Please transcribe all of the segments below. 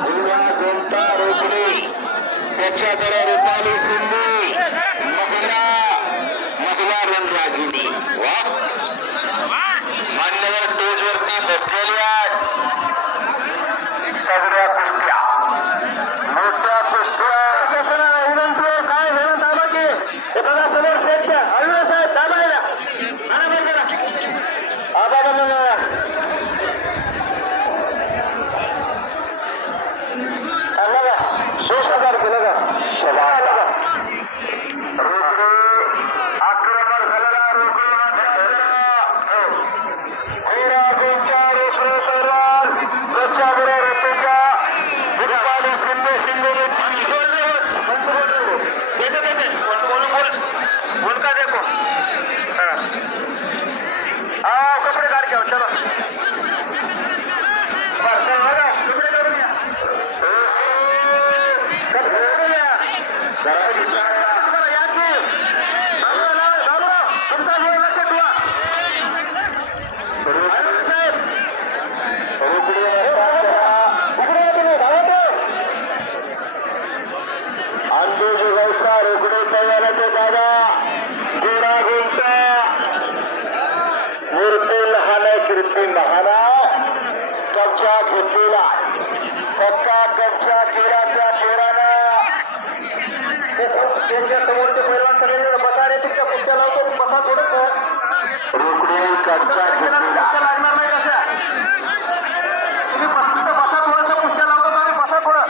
तुम्ही जनता घालून त्याच्याकडे रुपाली सिंधी महिला अंजूजी व्यवसा रोकडे तयाराचे दादा. गोरा गोलता मूर्ती लहान कीर्ती लहान कब्जा घेतलेला पक्का कब्जा केला त्या पोरानं त्यांच्या समोरचे सगळे बसा रे तिच्या पुढच्या लावतो बसा थोडं रोकडे कब्जा घेतलेला लागणार नाही कशा तुम्ही बसा थोडंसं पुढच्या लावतो आम्ही बसा थोडं.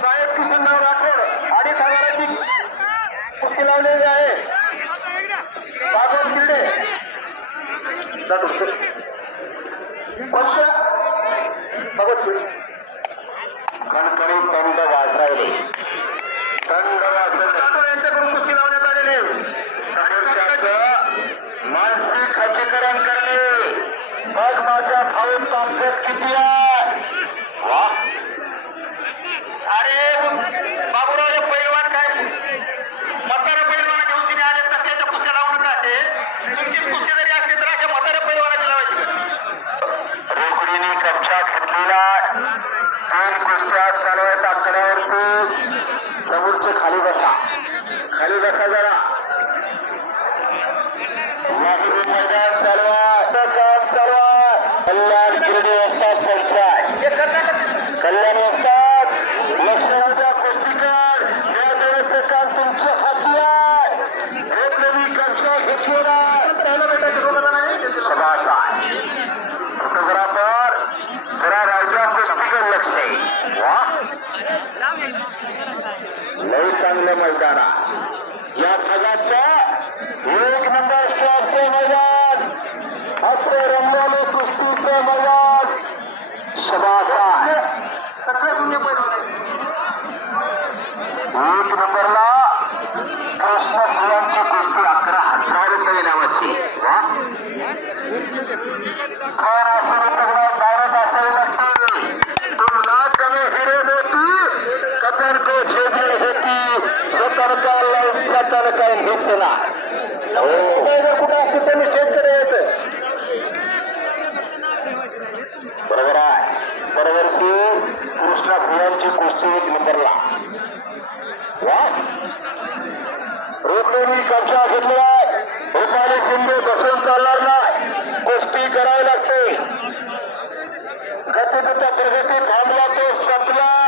साहेब किशनराव राठोड अडीच हजाराची कुस्ती लावलेली आहे. भागवत गिरडे पंच भगत कणकणी थंड वाजरायले थंड वाजरायले यांच्याकडून कुस्ती लावण्यात आलेली समोरच्याचं मानसिक खच्चीकरण करणे. मग माझ्या भाऊ ताकद किती आहे? वा. कब्जा तीन कुस्त्या आहेत आकड्यावरती समोरचे खाली बसा. खाली बसा जरा. लाहिरी मैदान काम कल्याण असतात पंचायत कल्याण असतात. लक्षणाच्या कुस्तीकर या वेळेचे काम तुमचे हाती आहे. घेतलेला आहे. फोटोग्राफर जरा राजा कुस्तीकर लय चांगलं मैदान या भागाचं एक नंबर स्टॉकचे मैदान. असे रंगाने कुस्तीचे मैदान. सभासा सगळे जुने एक नंबरला कृष्ण फुलांची कुस्ती अकरा हजार रुपये नावाची. वा असं नाही जर कुठे असते त्यांनी स्टेजकडे यायचं. बरोबर आहे. दरवर्षी कृष्णा फुलांची कुस्ती एक नंबरला. वा. रोखलेली कब्जा घेतला रुपाली शिंदे बसून चालणार नाही. कुस्ती करावी लागते. गतिगत प्रगती थांबला तो संपला.